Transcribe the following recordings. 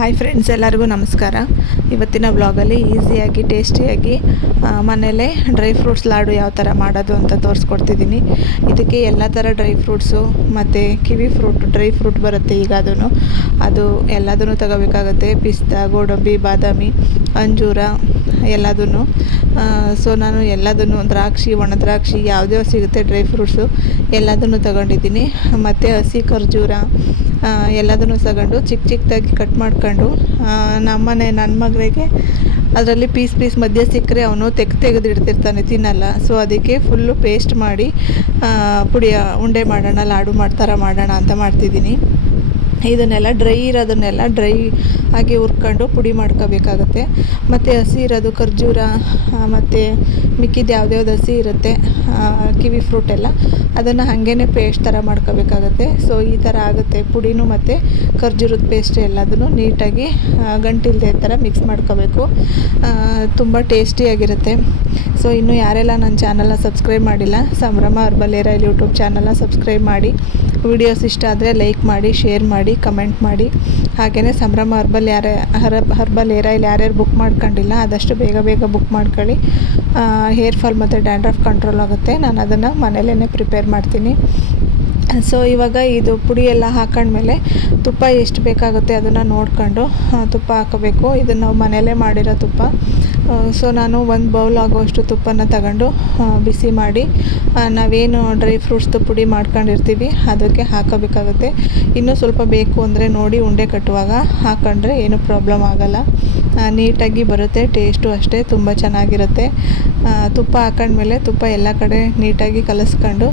Hi friends, ಎಲ್ಲರಿಗೂ ನಮಸ್ಕಾರ. ಇವತ್ತಿನ ವ್ಲಾಗಲ್ಲಿ ಈಸಿಯಾಗಿ ಟೇಸ್ಟಿಯಾಗಿ ಮನೇಲೇ ಡ್ರೈ ಫ್ರೂಟ್ಸ್ ಲಾಡು ಯಾವ ಥರ ಮಾಡೋದು ಅಂತ ತೋರಿಸ್ಕೊಡ್ತಿದ್ದೀನಿ. ಇದಕ್ಕೆ ಎಲ್ಲ ಥರ ಡ್ರೈ ಫ್ರೂಟ್ಸು ಮತ್ತು ಕಿವಿ ಫ್ರೂಟ್ ಡ್ರೈ ಫ್ರೂಟ್ ಬರುತ್ತೆ. ಈಗ ಅದು ಎಲ್ಲದನ್ನು ತಗೋಬೇಕಾಗುತ್ತೆ. ಪಿಸ್ತಾ, ಗೋಡಂಬಿ, ಬಾದಾಮಿ, ಅಂಜೂರ ಎಲ್ಲದನ್ನು. ಸೊ ನಾನು ಎಲ್ಲದನ್ನು ದ್ರಾಕ್ಷಿ, ಒಣ ದ್ರಾಕ್ಷಿ ಯಾವುದೇ ಸಿಗುತ್ತೆ ಡ್ರೈ ಫ್ರೂಟ್ಸು ಎಲ್ಲದನ್ನು ತಗೊಂಡಿದ್ದೀನಿ. ಮತ್ತು ಹಸಿ ಖರ್ಜೂರ ಎಲ್ಲದನ್ನು ತಗೊಂಡು ಚಿಕ್ಕದಾಗಿ ಕಟ್ ಮಾಡ್ಕೊಂಡು ನನ್ನ ಮಗಳಿಗೆ ಅದರಲ್ಲಿ ಪೀಸ್ ಮಧ್ಯೆ ಸಿಕ್ಕರೆ ಅವನು ತೆಗೆದಿಡ್ತಿರ್ತಾನೆ, ತಿನ್ನಲ್ಲ. ಸೊ ಅದಕ್ಕೆ ಫುಲ್ಲು ಪೇಸ್ಟ್ ಮಾಡಿ ಪುಡಿಯ ಉಂಡೆ ಮಾಡೋಣ, ಲಾಡು ಮಾಡೋಣ ಅಂತ ಮಾಡ್ತಿದ್ದೀನಿ. ಇದನ್ನೆಲ್ಲ ಡ್ರೈ ಇರೋದನ್ನೆಲ್ಲ ಡ್ರೈ ಆಗಿ ಹುರ್ಕೊಂಡು ಪುಡಿ ಮಾಡ್ಕೋಬೇಕಾಗತ್ತೆ. ಮತ್ತು ಹಸಿ ಇರೋದು ಖರ್ಜೂರ ಮತ್ತು ಮಿಕ್ಕಿದ್ದು ಯಾವ್ದ್ಯಾವ್ದು ಹಸಿ ಇರುತ್ತೆ ಕಿವಿ ಫ್ರೂಟ್ ಎಲ್ಲ ಅದನ್ನು ಹಾಗೇ ಪೇಸ್ಟ್ ಥರ ಮಾಡ್ಕೋಬೇಕಾಗತ್ತೆ. ಸೊ ಈ ಥರ ಆಗುತ್ತೆ ಪುಡಿನೂ ಮತ್ತು ಖರ್ಜೂರದ ಪೇಸ್ಟ್ ಎಲ್ಲದನ್ನು ನೀಟಾಗಿ ಗಂಟಿಲ್ದೆ ಥರ ಮಿಕ್ಸ್ ಮಾಡ್ಕೋಬೇಕು. ತುಂಬ ಟೇಸ್ಟಿಯಾಗಿರುತ್ತೆ. ಸೊ ಇನ್ನೂ ಯಾರೆಲ್ಲ ನನ್ನ ಚಾನಲ್ನ ಸಬ್ಸ್ಕ್ರೈಬ್ ಮಾಡಿಲ್ಲ, ಸಂಭ್ರಮ ಹರ್ಬಲ್ ಹೇರ್ ಆಯಿಲ್ ಯೂಟ್ಯೂಬ್ ಚಾನಲ್ನ ಸಬ್ಸ್ಕ್ರೈಬ್ ಮಾಡಿ. ವಿಡಿಯೋಸ್ ಇಷ್ಟ ಆದರೆ ಲೈಕ್ ಮಾಡಿ, ಶೇರ್ ಮಾಡಿ, ಕಮೆಂಟ್ ಮಾಡಿ. ಹಾಗೆಯೇ ಸಂಭ್ರಮ ಹರ್ಬಲ್ ಹೇರ್ ಆಯಿಲ್ ಯಾರ್ಯಾರು ಬುಕ್ ಮಾಡ್ಕೊಂಡಿಲ್ಲ ಆದಷ್ಟು ಬೇಗ ಬುಕ್ ಮಾಡ್ಕೊಳ್ಳಿ. ಹೇರ್ ಫಾಲ್ ಮತ್ತು ಡ್ಯಾಂಡ್ರಫ್ ಕಂಟ್ರೋಲ್ ಆಗುತ್ತೆ. ನಾನು ಅದನ್ನು ಮನೇಲೇ ಪ್ರಿಪೇರ್ ಮಾಡ್ತೀನಿ. ಸೊ ಇವಾಗ ಇದು ಪುಡಿ ಎಲ್ಲ ಹಾಕೊಂಡ್ಮೇಲೆ ತುಪ್ಪ ಎಷ್ಟು ಬೇಕಾಗುತ್ತೆ ಅದನ್ನು ನೋಡ್ಕೊಂಡು ತುಪ್ಪ ಹಾಕೋಬೇಕು. ಇದನ್ನು ನಾವು ಮನೆಯಲ್ಲೇ ಮಾಡಿರೋ ತುಪ್ಪ. ಸೊ ನಾನು ಒಂದು ಬೌಲ್ ಆಗೋಷ್ಟು ತುಪ್ಪನ ತಗೊಂಡು ಬಿಸಿ ಮಾಡಿ ನಾವೇನು ಡ್ರೈ ಫ್ರೂಟ್ಸ್ದು ಪುಡಿ ಮಾಡ್ಕೊಂಡಿರ್ತೀವಿ ಅದಕ್ಕೆ ಹಾಕೋಬೇಕಾಗುತ್ತೆ. ಇನ್ನೂ ಸ್ವಲ್ಪ ಬೇಕು ಅಂದರೆ ನೋಡಿ ಉಂಡೆ ಕಟ್ಟುವಾಗ ಹಾಕೊಂಡ್ರೆ ಏನೂ ಪ್ರಾಬ್ಲಮ್ ಆಗೋಲ್ಲ, ನೀಟಾಗಿ ಬರುತ್ತೆ. ಟೇಸ್ಟು ಅಷ್ಟೇ ತುಂಬ ಚೆನ್ನಾಗಿರುತ್ತೆ. ತುಪ್ಪ ಹಾಕೊಂಡ್ಮೇಲೆ ತುಪ್ಪ ಎಲ್ಲ ಕಡೆ ನೀಟಾಗಿ ಕಲಿಸ್ಕೊಂಡು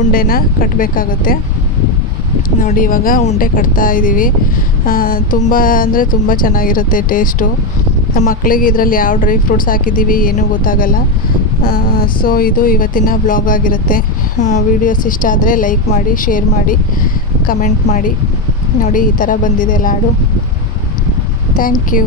ಉಂಡೆನ ಕಟ್ಟಬೇಕಾಗುತ್ತೆ. ನೋಡಿ ಇವಾಗ ಉಂಡೆ ಕಟ್ತಾ ಇದ್ದೀವಿ. ತುಂಬ ಅಂದರೆ ತುಂಬ ಚೆನ್ನಾಗಿರುತ್ತೆ ಟೇಸ್ಟು. ಮಕ್ಕಳಿಗೆ ಇದರಲ್ಲಿ ಯಾವ ಡ್ರೈ ಫ್ರೂಟ್ಸ್ ಹಾಕಿದ್ದೀವಿ ಏನೂ ಗೊತ್ತಾಗಲ್ಲ. ಸೊ ಇದು ಇವತ್ತಿನ ಬ್ಲಾಗ್ ಆಗಿರುತ್ತೆ. ವಿಡಿಯೋಸ್ ಇಷ್ಟ ಆದರೆ ಲೈಕ್ ಮಾಡಿ, ಶೇರ್ ಮಾಡಿ, ಕಮೆಂಟ್ ಮಾಡಿ. ನೋಡಿ ಈ ಥರ ಬಂದಿದೆ ಲಾಡು. Thank you.